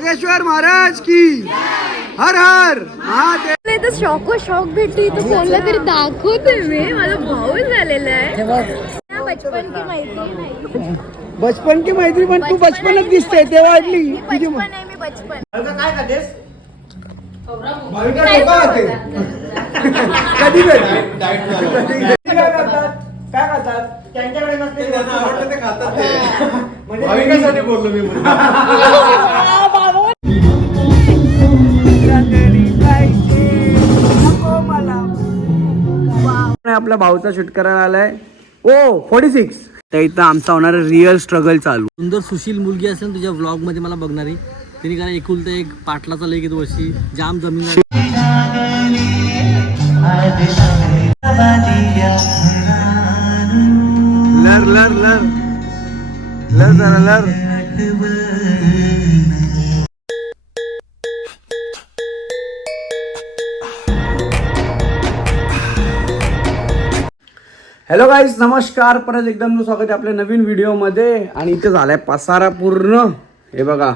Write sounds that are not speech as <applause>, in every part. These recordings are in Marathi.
नागेश्वर महाराज की। हर हर महादेव। नाही तर शॉको शॉक भेटतो इथं कोणला तरी दाखवते मी. माझा भाऊ झालेला आहे. ना, बचपन की माहिती नाही बचपन की मैत्री पण तू बचपनच दिसते ते वाढली. मी बचपन आहे मी बचपन. भाविका लोकं होते. कधी भेटले? कधी काय करतात? काय करतात त्यांच्याकडे नसते <laughs> म्हणजे भाविकासाठी बोललो मी म्हणून. <laughs> आपला भाऊचा शूट करायला आलाय. ओ फोर्टी सिक्स त्या इथं आमचा होणार रिअल स्ट्रगल चालू. सुंदर सुशील मुलगी असेल तुझ्या व्लॉगमध्ये मला बघणारी तिने कारण एकुलता एक पाटलाचा लेख येतो वर्षी जाम जमीन गाईज नमस्कार. परत एकदम स्वागत आहे आपल्या नवीन व्हिडिओमध्ये. आणि इथे झालाय पसारा पूर्ण. हे बघा.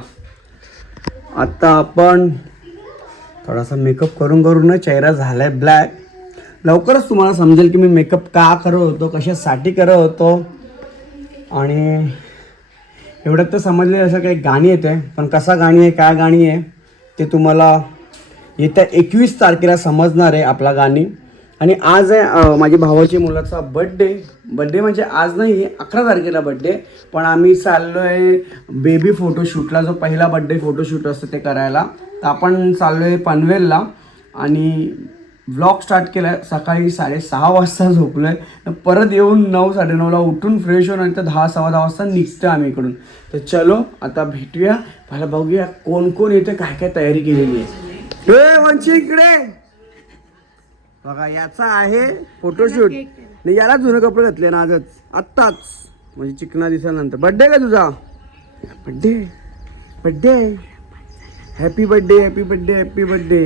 आता आपण थोडासा मेकअप करून करून चेहरा झालाय ब्लॅक लवकरच तुम्हाला समजेल की मी मेकअप का करत होतो कशासाठी करत होतो. आणि एवढ्यात तर समजले असं काही गाणी येते पण कसा गाणी आहे काय गाणी आहे ते तुम्हाला येत्या एकवीस तारखेला समजणार आहे आपला गाणी. आणि आज आहे माझ्या भावाची मुलाचा बड्डे बड्डे म्हणजे आज नाही अकरा तारखेला बड्डे पण आम्ही चाललो आहे बेबी फोटोशूटला जो पहिला बड्डे फोटोशूट असतो ते करायला. तर आपण चाललो आहे पनवेलला आणि व्लॉग स्टार्ट केला सकाळी साडेसहा वाजता झोपलो आहे परत येऊन नऊ साडेनऊला उठून फ्रेश होऊन आणि तर दहा सव्वा दहा वाजता निघतो आम्ही इकडून. तर चलो आता भेटूया. मला बघूया कोण कोण येते काय काय तयारी केलेली आहे. ए वंशी इकडे! बघा याचा आहे फोटोशूट नाही याला जुने कपडे घातले ना आजच. आत्ताच. म्हणजे चिकना दिवसानंतर बड्डे का तुझा? Birthday birthday happy birthday happy birthday happy birthday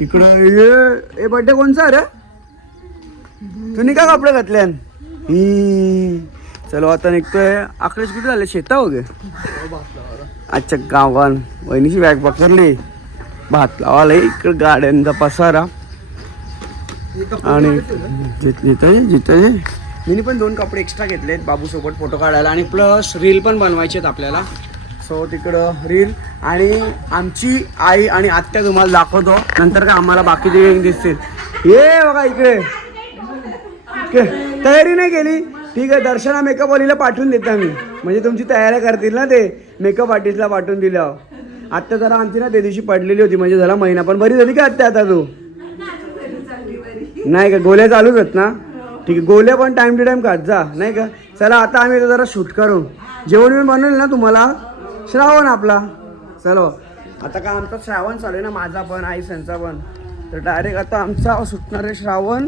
इकडं ये. ए बड्डे कोणचा रे? तुम्ही का कपडे घातल्यान? ही. चलो आता निघतोय. अकराच कुठे झाले? शेता वगैरे अच्छा गावान. वहिनीची बॅग पकडली भात लावाला इकडं गाड्यांचा पसारा. आणि जिथे मी पण दोन कपडे एक्स्ट्रा घेतलेत बाबूसोबत फोटो काढायला आणि प्लस रील पण बनवायचे आहेत आपल्याला. सो तिकडं रील आणि आमची आई आणि आत्या तुम्हाला दाखवतो. नंतर का आम्हाला बाकीचे दिसतील. ये बघा इकडे. तयारी नाही केली. ठीक आहे दर्शना मेकअप वालीला पाठवून देता मी म्हणजे तुमची तयारी करतील ना ते. मेकअप आर्टिस्टला पाठवून दिल्यावर. आत्ता जरा आमची ना त्या दिवशी पडलेली होती. म्हणजे झाला महिना पण बरी झाली का आत्या आता तू? नाही का गोल्या चालूच आहेत ना? ठीक आहे गोल्या पण टाइम टू टाइम खात जा नाही का? चला आता आम्ही तर जरा शूट करू. जेवण मी बनवेल ना तुम्हाला? श्रावण आपला. चलो. आता का आमचा श्रावण चालू आहे ना माझा पण आई संचा पण. तर डायरेक्ट आता आमचा सुटणार आहे श्रावण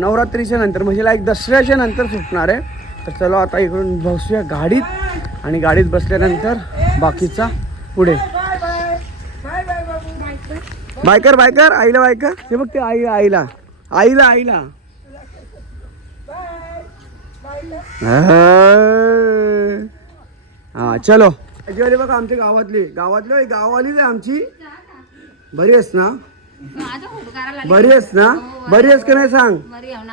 नवरात्रीच्या नंतर म्हणजे लाईक दसऱ्याच्या नंतर सुटणार आहे. तर चलो आता इकडून बसूया गाडीत आणि गाडीत बसल्यानंतर बाकीचा पुढे. बायकर बायकर आईला बायकर. हे बघ ते आई आईला. आईला आईला. हा चलो. आजीवाली बघा आमच्या गावातली. गावातली गाववालीच आहे आमची. बरी आहेस ना? बरी आहेस ना? बरी आहेस का नाही सांग?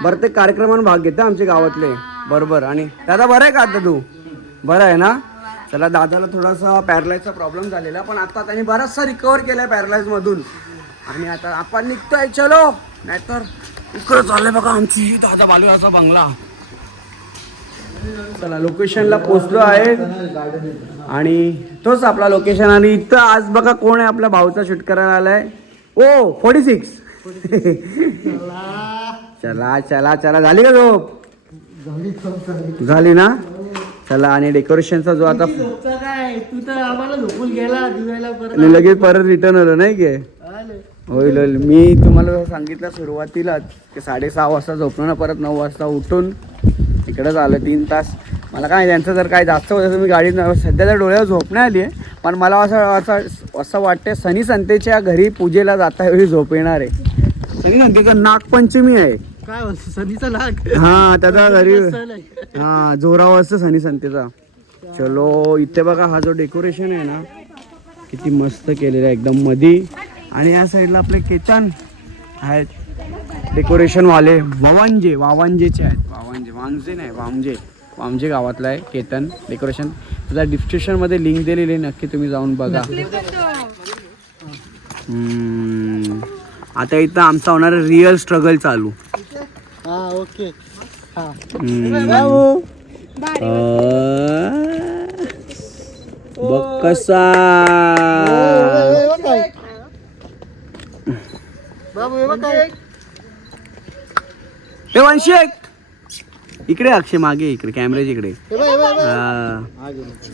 बरं ते कार्यक्रमात भाग घेत आमच्या गावातले. बरोबर. आणि दादा बरं आहे का आता तू? बरं आहे ना? त्याला दादाला थोडासा पॅरलाईजचा प्रॉब्लेम झालेला पण आता त्यांनी बराचसा रिकवर केलाय पॅरलाईज मधून. आणि आता आपण निघतोय. चलो. नाहीतर इकडं चाललंय बघा आमची दादा बालुराचा बंगला. चला लोकेशनला पोचलो आहे. आणि तोच आपला लोकेशन आणि इथं आज बघा कोण आहे आपल्या भाऊचा शूट करायला आलाय. ओ फोर्टी सिक्स चला चला चला झाली का झोप? झाली ना? चला आणि डेकोरेशनचा जो आता तू तर आम्हाला झोपून गेला लगेच परत रिटर्न आलो नाही की होईल होईल मी तुम्हाला सांगितलं सुरुवातीलाच की साडेसहा वाजता झोपलो ना परत नऊ वाजता उठून इकडंच आलं तीन तास. मला काय त्यांचं जर काय जास्त होतं तर मी गाडीत न- सध्या तर डोळ्यावर झोप नाही आली आहे पण मला असं असं असं वाटतं सनी संतेच्या घरी पूजेला जाता वेळी झोप येणार आहे. सनी संतेचं नागपंचमी आहे. काय सनीचा लाग हा त्याचा घरी. हा जोरावर असतं सनी संतेचा. चलो इथे बघा हा जो डेकोरेशन आहे ना किती मस्त केलेलं आहे एकदम मधी. आणि या साईडला आपले केतन आहेत. डेकोरेशन वाले वावांजे वावांजेचे आहेत. वावांजे वांजे नाही वामजे. वामजे गावातला आहे केतन डेकोरेशन त्याचा डिस्क्रिप्शनमध्ये लिंक दिलेली आहे नक्की तुम्ही जाऊन बघा. आता इथं आमचा होणार रिअल स्ट्रगल चालू. हा ओके. हा. बघ कसा हे वंशिक इकडे अक्षय मागे इकडे कॅमेऱ्याच्या इकडे. हा.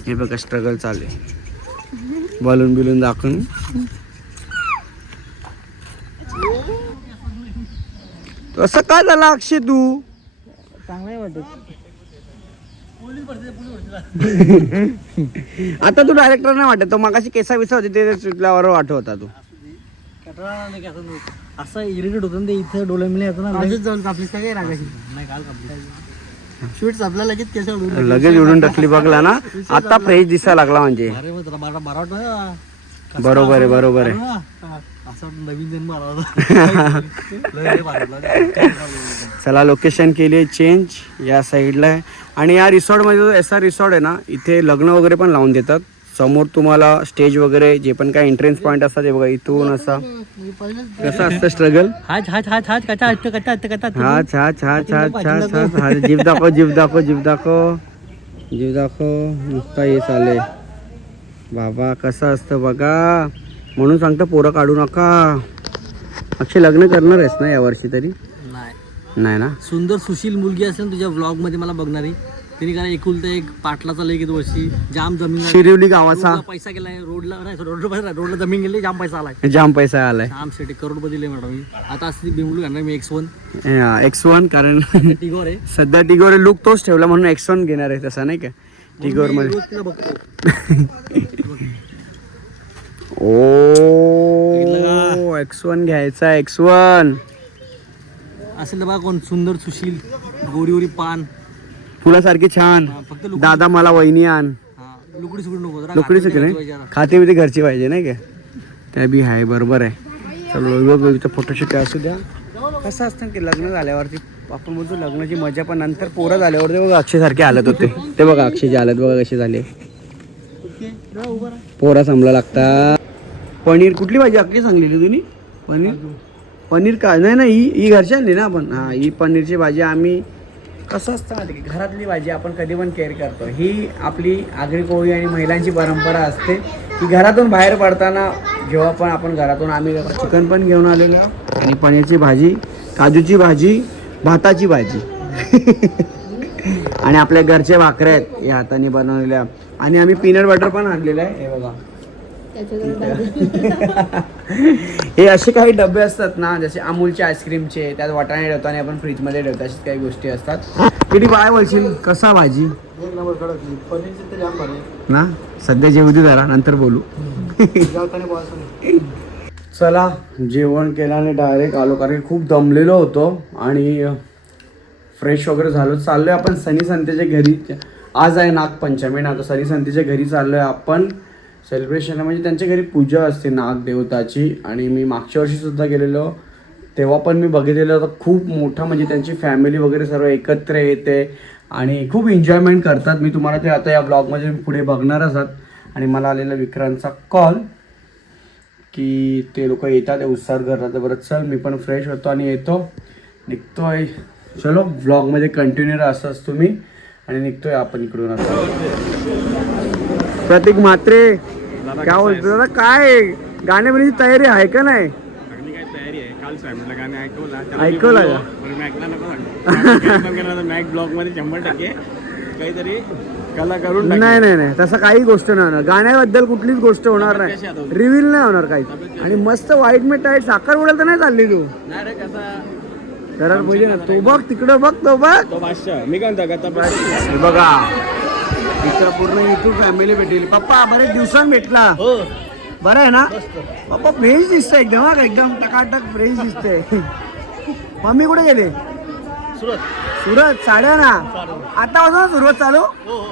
हे बघा स्ट्रगल चालू आहे. बलून बिलून दाखवून. असं काय झालं अक्षय तू? चांगलं आहे वाटत. <laughs> आता तू डायरेक्टर नाही वाटत तो मागाशी केसा बिसा होते ते सुटल्यावर वाटत होता तू. असं इरिटेट होतं ते इथं डोळ्यामिले येतं ना लगेच जाऊन कापलीस काय रागाशी. नाही काल कापली शूट आपल्या लगेच केस उडून लगेच उडून टाकली बघला ना. आता फ्रेश दिसायला लागला म्हणजे. अरे मग तुला बारा बारा वाटत ना? बरोबर आहे बरोबर आहे. असं नवीन जन्म आला. चला लोकेशन केली आहे चेंज या साईडला आहे. आणि या रिसॉर्टमध्ये जो एस आर रिसॉर्ट आहे ना इथे लग्न वगैरे पण लावून देतात. समोर तुम्हाला स्टेज वगैरे जे पण काय एंट्रन्स पॉईंट असतात ते बघा इथून असा. कसं असतं स्ट्रगल हाच हाच हाच हाच कटा कटा कटा कटा हा छा छा छा छा छा हा जीव दाखव जीव दाखव जीव दाखव. जीव दाखव. नुसता हे चाले बाबा कसं असतं बघा. म्हणून सांगतो पोरं काढू नका. अक्षय लग्न करणार आहेस ना यावर्षी तरी? नाही. नाही ना? सुंदर सुशील मुलगी असेल तुझ्या व्लॉगमध्ये मला बघणारी. तिने काय एकुलता एक पाटलाचा लेक येतो वर्षी जाम जमीन. शिरिवली गावाचा. रोडला पैसा गेलाय. रोडला नाही रोडला रोडला जमीन गेली जाम पैसा आलाय. जाम पैसा आलाय. जाम शेटी करोड दिले मॅडम मी. आता असं बिमलू घेणार मी एक्स वन एक्स वन कारण टिगोर आहे. सध्या टिगोर लुक तोच ठेवला म्हणून एक्स वन घेणार आहे तसा नाही का? टिगोरमध्ये. ओ एक्स वन घ्यायचा एक्स वन असेल बघा कोण सुंदर सुशील गोरी गोरी पान. छान. हा, फक्त लुक दादा मला वहिनी आण. लुकडी सुकडी नको जरा ठेवायची नाही जरा. खाते बिते घरची पाहिजे नाही का? त्या बी आहे बरोबर आहे. चलो वेगवेगळं फोटोशूट असू द्या. कसं असतं की लग्न झाल्यावरती आपण बोलतो लग्नाची मजा पण नंतर पोरं झाल्यावर ते बघा अक्षय सारखे हालत होते. ते बघा अक्षयचे हालत बघा कसे झाले. पोरा समला लागतात. पनीर कुठली भाजी अक्षय सांगलेली तुम्ही पनीर? पनीर का नाही नाही ही ही घरची आणली ना आपण हां ही पनीरची भाजी आम्ही कसं असतं माहिती की? घरातली भाजी आपण कधी पण केअर करतो. ही आपली आगरी कोळी आणि महिलांची परंपरा असते की घरातून बाहेर पडताना जेव्हा पण आपण घरातून आम्ही चिकन पण घेऊन आलेलो आणि पनीरची भाजी काजूची भाजी भाताची भाजी. <laughs> आणि आपल्या घरचे भाकऱ्या आहेत या हाताने बनवलेल्या. आणि आम्ही पीनट बटर पण आणलेलं आहे. हे बघा. <laughs> हे असे काही डबे असतात ना जसे अमूलचे आईस्क्रीमचे त्यात वाटाणे ठेवतो आणि आपण फ्रीजमध्ये ठेवतो अशीच काही गोष्टी असतात. किती बाय बोलशील? कसा भाजी? आहे. ना? सध्या जेवू दे जरा नंतर बोलू. चला जेवण केलं आणि डायरेक्ट आलो कारण खूप दमलेलो होतो आणि फ्रेश वगैरे झालो. चाललोय आपण सनी संतेच्या घरी. आज आहे नागपंचमी ना तर सनी संतेच्या घरी चाललोय आपण. सेलिब्रेशन म्हणजे त्यांच्या घरी पूजा असते नागदेवताची आणि मी मागच्या वर्षी सुद्धा गेलेलो. तेव्हा पण मी बघितलेलं होतं. खूप मोठं म्हणजे त्यांची फॅमिली वगैरे सर्व एकत्र येते. आणि खूप एन्जॉयमेंट करतात. मी तुम्हाला ते आता या ब्लॉगमध्ये पुढे बघणार आहात आणि मला आलेला विक्रांतचा कॉल की ते लोक येतात उत्साह करतात. बरं चल मी पण फ्रेश होतो आणि येतो. निघतो आहे चलो ब्लॉगमध्ये कंटिन्यू राहा असंच तुम्ही. आणि निघतोय आपण इकडून आता. प्रतीक म्हात्रे. काय बोलतो दादा काय गाणे बिण्याची तयारी आहे का नाही? चांगली काय तयारी आहे. काल स्वयंपाकला गाणं ऐकवला. ऐकवलं का? नको सांगतो मॅक ब्लॉगमध्ये शंभर टक्के काहीतरी कला करून टाकेल. नाही नाही नाही. तसं काही गोष्ट नाही होणार. गाण्याबद्दल कुठलीच गोष्ट होणार कशी नाही? रिव्हील नाही होणार काहीच आणि मस्त वाईट मी टाईट साखर उडेल तर नाही चालली तू? नाही रे कसा? पाहिजे ना तो बघ तिकडं बघ तो बघ. तो बादशाह. मी काय म्हणतो हे बघा इथं पूर्ण युट्यूब फॅमिली भेटेल. पप्पा बरेच दिवसांनी भेटला. हो. बरं आहे ना? पप्पा फ्रेश दिसतंय एकदम हा? एकदम टकाटक फ्रेश दिसतंय. मम्मी कुठे गेले? सुरत. सुरत साड्या ना? आता होतं ना सुरुवात चालू?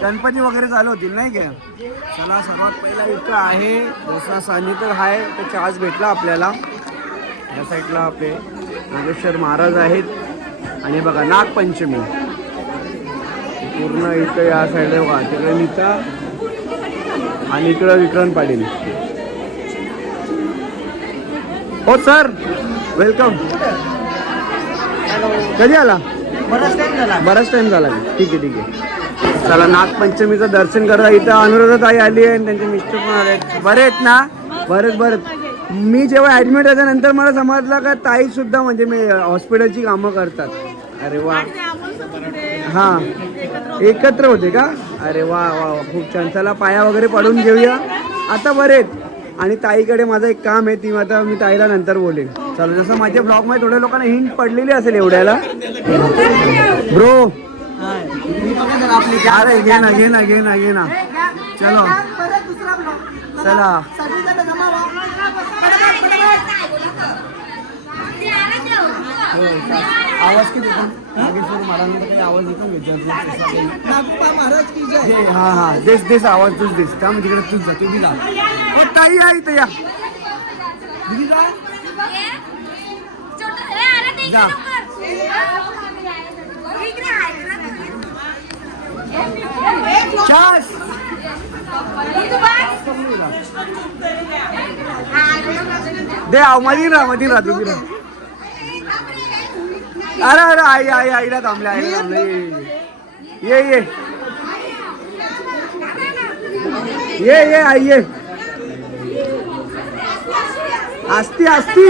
गणपती वगैरे चालू होतील नाही का? चला सर्वात पहिला इथं आहे. जसा सनी तर आहे तर चार्ज भेटला आपल्याला. या साईडला आपले नागेश्वर महाराज आहेत. आणि बघा नागपंचमी. पूर्ण इथं या साईडला बघा तिकडे नीता आणि इकडं विक्रांत पाटील. हो सर वेलकम कधी आला? बराच टाइम झाला. बराच टाइम झाला? ठीक आहे ठीक आहे. चला नागपंचमीचं दर्शन करा. इथं अनुराधा ताई आली आहे आणि त्यांचे मिस्टर पण आले आहेत. बरे आहेत ना? बरेच बरेच. मी जेव्हा ऍडमिट नंतर मला समजलं का ताई सुद्धा म्हणजे मी हॉस्पिटलची कामं करतात. अरे वा. हा. एकत्र होते का? अरे वा वा वा. खूप छान. चला पाया वगैरे पडून घेऊया. आता बरेच आहेत. आणि ताईकडे माझं एक काम आहे ती आता मी ताईला नंतर बोलेन. चला जसं माझ्या ब्लॉगमध्ये थोड्या लोकांना हिंट पडलेली असेल एवढ्याला. ब्रो. अरे घे ना घे ना घे ना घे ना. चलो. चला. आवाज किती? नागेश्वर काही आवाज येतो विचारतो हा हा देस देस आवाज तूच देस. त्या तिकडे तूच जा तू बी जा हो, ताई या इथं या. दिदी जा. जा चास. दे आव मधी राहा मधी राहा तुम्ही अरे अरे आई आई आईला थांबले आईला थांबले ये ये। ये ये आई ये असती असती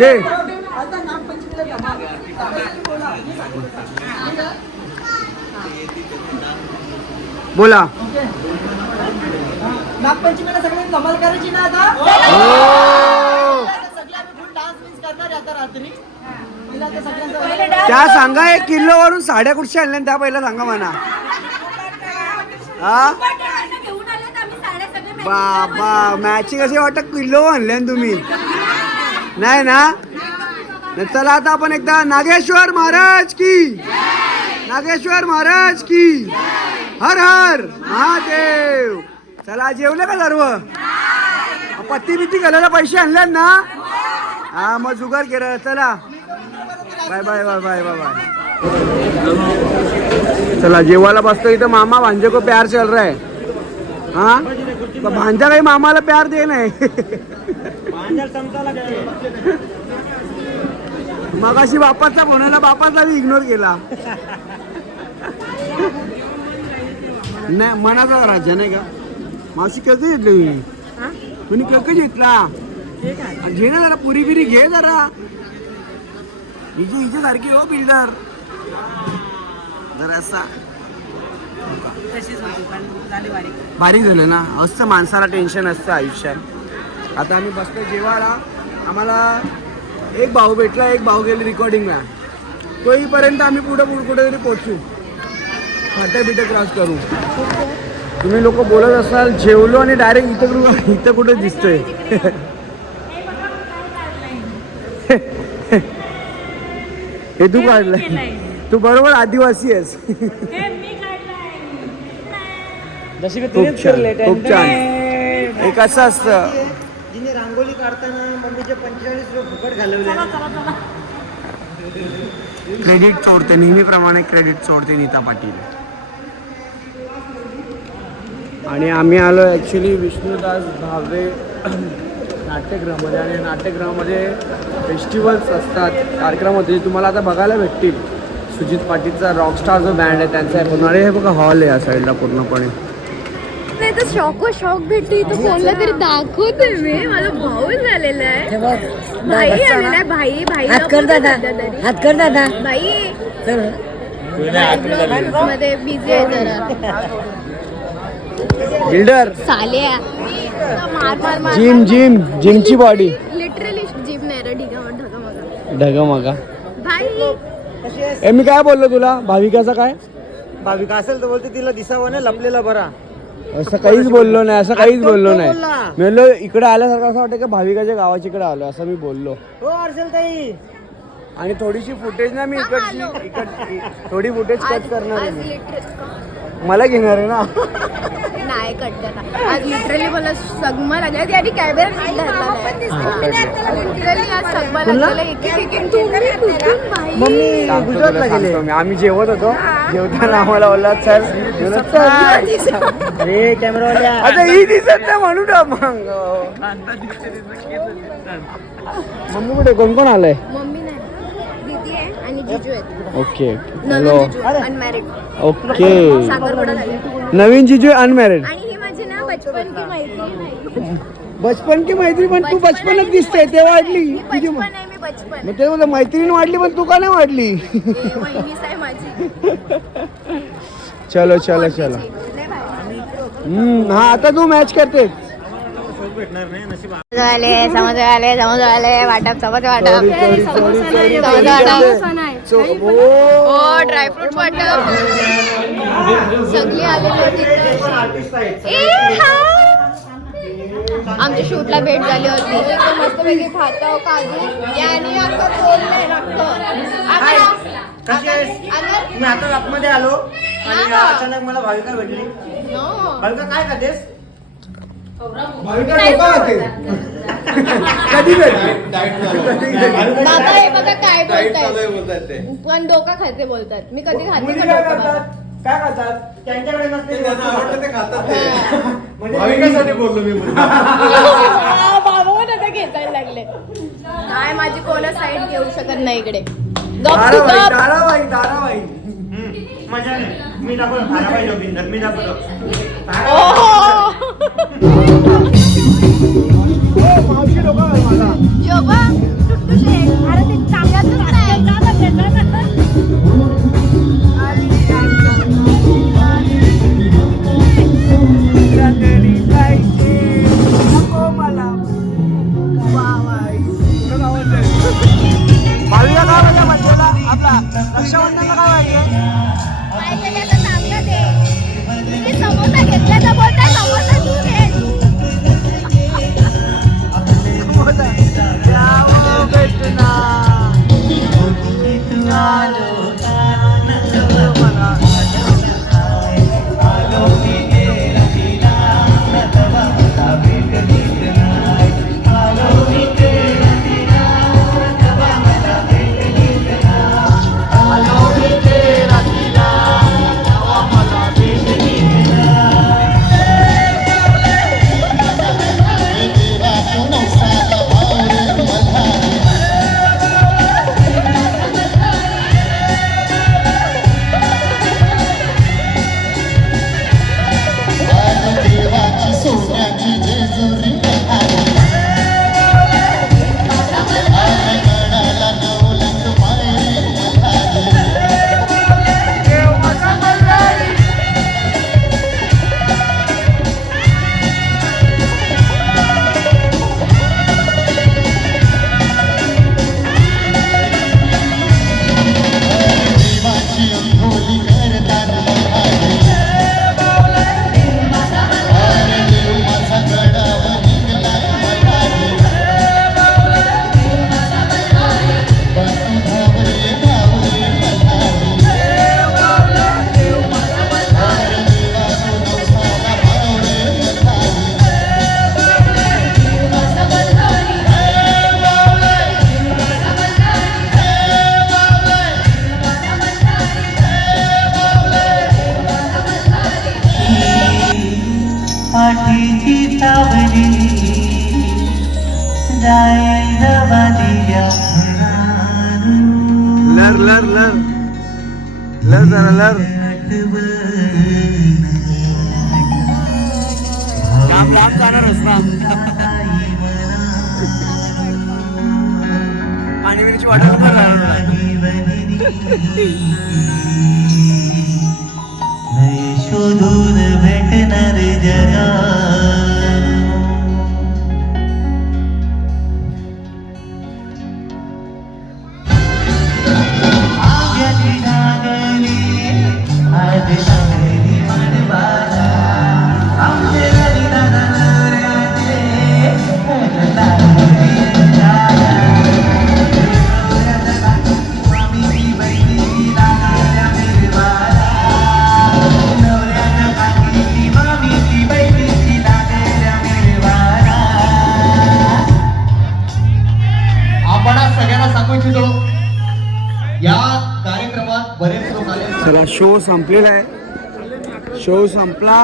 ये। बोला। नागपंचमीला सगळे कमाल करायची ना आता? आता रात्री. पहिला आता सगळ्यांचं त्या सांगा एक किलो वरून साड्या कुठच्या आणल्या त्या पहिला सांगा म्हणा हा? बाबा मॅचिंग असे वाटत किलो आणले तुम्ही. नाही ना? न चला आता आपण एकदा नागेश्वर महाराज की. नागेश्वर महाराज की. हर हर महादेव. चला जेवले का सर्व? पत्ती बित्ती घालायला पैसे आणले ना? हा मग जुगार केलं चला. Bye bye bye bye bye bye. चला जेवायला बसतो इथं. मामा भांजे को प्यार चल रहा है. हाँ? तो भांजा काही मामाला प्यार दे नाही. मगाशी बापाचा फोन आला बापाचा मी इग्नोर केला. नाही मनाचा राज्य नाही का? मावशी कधी घेतली तुम्ही कधी घेतला घे ना जरा पुरी बिरी घे जरा. हिजे हिजे सारखी हो बिल्डर. जरा असा. बारीक झालं ना. असतं माणसाला टेन्शन असतं आयुष्यात. आता आम्ही बसतो जेवायला. आम्हाला एक भाऊ भेटला एक भाऊ गेली रिकॉर्डिंगला तोहीपर्यंत आम्ही पुढं पुढं कुठेतरी पोचू फाट्या बिट्या क्रॉस करू. तुम्ही लोक बोलत असाल जेवलो आणि डायरेक्ट इथं इथं कुठं दिसतोय. हे तू काढलंय. तू बरोबर आदिवासी आहेस. जशी खूप छान खूप छान. हे. कसं असतं. जिने रांगोळी काढताना मम्मीचे पंचेचाळीस रुपये फुकट घालवले. क्रेडिट चोरते नेहमीप्रमाणे क्रेडिट चोरते नीता पाटील. आणि आम्ही आलो ॲक्च्युली विष्णुदास भावे. नाट्यगृहामध्ये आणि नाट्यगृहामध्ये फेस्टिवल्स असतात कार्यक्रम होते जे तुम्हाला आता बघायला भेटतील. सुजित पाटीलचा रॉकस्टार जो बँड आहे त्यांचा आहे पूर्ण. हे बघा हॉल आहे या साईडला पूर्णपणे. नाही तर शॉक शॉक भेटली. तर कोणला तरी दाखवते मी माझा भाऊ झालेला आहे. भाई आलेला आहे भाई भाई हात कर दादा. तरी. हात कर दादा. भाई. चल. ब्लॉग्समध्ये बिझी आहे जरा. बिल्डर साल्या जिम जिम जिमची बॉडी लिटरली जिम नाही रे ढिगा ढगा मगा ढग मगा भाई. ए मी काय बोललो तुला? भाविकाचा काय? भाविका असेल तर बोलते तिला दिसावं ना लपलेला बरा. असं काहीच बोललो नाही असं काहीच बोललो नाही. मी बोललो इकडे आल्यासारखं असं वाटतं की भाविकाच्या गावाच्या इकडे आलो असं मी बोललो. हो अर्चल ताई आणि थोडीशी फुटेज ना मी इकडची इकड थोडी फुटेज कट करणार मला घेणार आहे ना नाही कट करणार आज लिटरली मला सगमा लागला ती आधी कॅमेरा नीट धरला लिटरली आज सगमा लागलेला एक एक एक तुम्ही कुठून बाई? मम्मी सांगतो गुजरातला तुला, गेले सांगतो मी आम्ही जेवत होतो जेवताना आम्हाला बोलला बोललो, चल. अरे कॅमेरावाल्या आता ही दिसत नाही म्हणून ना मग मम्मी कुठे कोण कोण आलंय मम्मी नाही दीदी आहे आणि जिजू आहेत ओके हॅलो नवीन जिजू अनमॅरिड ओके नवीन जिजू अनमॅरिड ही बचपन की मैत्री पण तू बचपनच दिसते ते वाढली. तुझी बचपन आहे मी बचपन. मग ते म्हणलं मैत्रीण वाढली पण तू का नाही वाढली? चलो चलो चलो. हा आता तू मॅच करते आले समोसे आले समोसे आले वाटप समोसे वाटप. Sorry. वाटप. So, ओ, हो ड्रायफ्रुट वाटप. सगळी आलेली. आमच्या शूटला भेट झाली होती. एकदम मस्तपैकी खातो काजू याने आता रक्त. मी आता आतमध्ये आलो. आणि. अचानक मला भाविका भेटली. भाविका काय खातेस? भाविका. <laughs> कधी? बाबा हे बघा काय पण डोका खाते बोलतात. मी कधी खाते का काय डोका करतात? बाबा? काय खातात त्यांच्याकडे नसते म्हणजे भाविकासाठी बोललो मी मुली. <laughs> हा, बाबा पण आता खेचायला लागले. काय माझी कोणच साईड घेऊ शकत नाही इकडे. गप तू गप. मजा नाही. मी दाखवतो धाराबाई जोगिंदर मी दाखवतो. ओहो. よ。<laughs> पाठीची सावली जाईल वादिया लर लर लर. लर जरा लर. लांब लांब जाणार रस्ता आणि मिरची वाटत पण शोधून भेटणार जगा संपलेला आहे शो संपला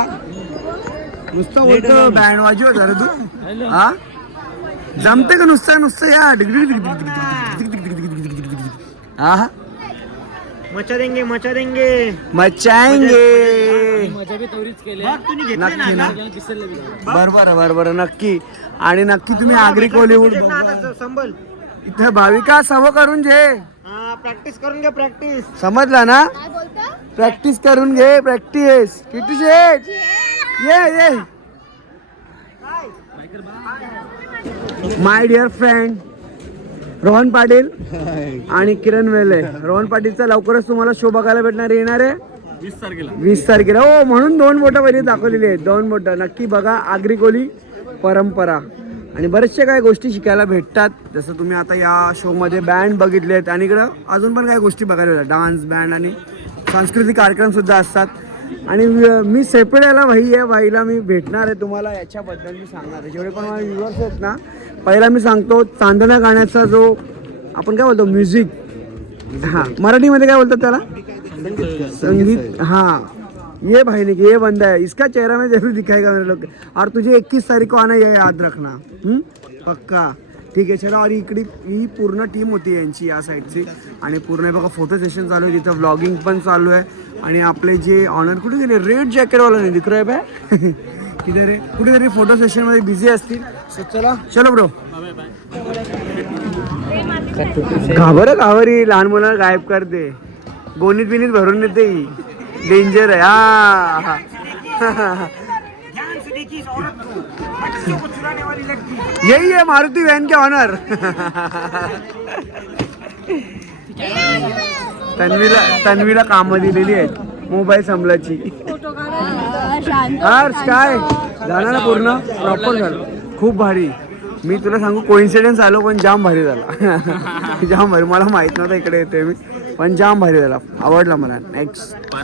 नुसतं बोलतो बँड वाजू जरा तू हा जमते का नुसतं नुसतं या हा मचा देंगे मचा देंगे मचाएंगे बरोबर बरोबर नक्की आणि नक्की तुम्ही आगरी कोलिवूड संबल इथे भाविका सव करून जे प्रॅक्टिस करून घ्या प्रॅक्टिस समजला ना प्रॅक्टिस करून घे प्रॅक्टिस किती शेट ये ये. My dear friend Rohan Patil आणि किरण वेले. रोहन पाटीलचा लवकरच तुम्हाला शो बघायला भेटणार येणार आहे? वीस तारखेला. वीस तारखेला. हो म्हणून दोन बोटं पहिली दाखवलेली आहेत. दोन बोटं. नक्की बघा आगरी कोली परंपरा. आणि बरेचशा काही गोष्टी शिकायला भेटतात. जसं तुम्ही आता या शोमध्ये बँड बघितले आहेत आणि इकडं अजून पण काही गोष्टी बघायला डान्स बँड आणि सांस्कृतिक कार्यक्रमसुद्धा असतात. आणि मी सेपरेट भाई आहे भाईला मी भेटणार आहे तुम्हाला याच्याबद्दल मी सांगणार आहे. जेवढे पण माझे व्ह्युअर्स आहेत ना पहिला मी सांगतो चांदण्या गाण्याचा जो आपण काय बोलतो म्युझिक हां मराठीमध्ये काय बोलतात त्याला? संगीत हां. ये भाई ने ये बंदा है. इसका चेहरा में जरूर दिखाएगा मेरे लोग. और तुझे 21 तारीख को आना ये याद रखना. पक्का. ठीक आहे चला. आणि इकडे ही पूर्ण टीम होती यांची या साईडची आणि पूर्ण बघा फोटो सेशन चालू आहे. तिथं व्लॉगिंग पण चालू आहे. आणि आपले जे ऑनर कुठे गेले? रेड जॅकेटवाला नाही दिख रहा तिथे किती रे कुठेतरी फोटो सेशनमध्ये बिझी असतील. चला. चलो ब्रो घाबर घाबर ही हो लहान मुलांना गायब करते गोणीत बिनीत भरून येते ही. डेंजर आहे. हा. <laughs> यही है मारुति वैन के ऑनर तन्वीला तन्वीला कामं दिलेली आहेत. मोबाईल संपलाची शांत हर्ष काय झालं ना पूर्ण? प्रॉपर झालं. खूप भारी. मी तुला सांगू कोइन्सिडन्स आलो पण जाम भारी झाला. <laughs> जाम भारी. मला माहीत नव्हतं इकडे येते मी. पण जाम भारी झाला आवडला मला नेक्स्ट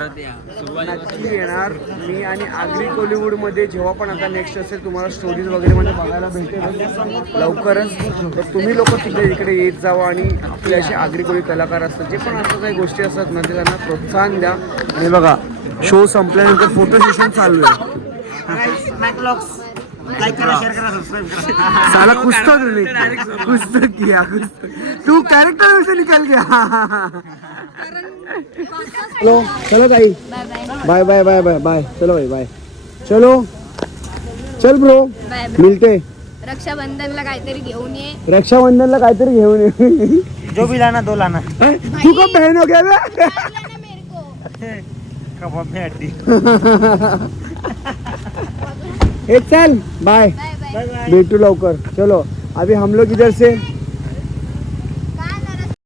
नक्की येणार. मी आणि आगरी कोलिवूडमध्ये जेव्हा पण आता नेक्स्ट असेल तुम्हाला स्टोरीज वगैरे मध्ये बघायला भेटेल. लवकरच. तर तुम्ही लोक सुद्धा इकडे येत जावा आणि आपले असे आगरी कोळी कलाकार असतात जे पण असं काही गोष्टी असतात ना ते त्यांना प्रोत्साहन द्या. आणि बघा शो संपल्यानंतर फोटो सेशन चालू आहे. लाईक करा शेअर करा सबस्क्राईब करा। साला कुछ तो तूने कुछ तो किया कुछ तो। तू कैरेक्टर में से निकल गया। चलो चलो भाई। Bye bye bye bye bye चलो भाई बाय चलो। चल ब्रो मिलते। रक्षाबंधनला काहीतरी घेऊन ये। रक्षाबंधनला काहीतरी घेऊन ये। जो भी लाना दो लाना। तू कब बहन हो गया बे? मेरे को। कबाब में हड्डी ए चल बाय. भेटू लवकर. चलो. अभी हम लोग इधर से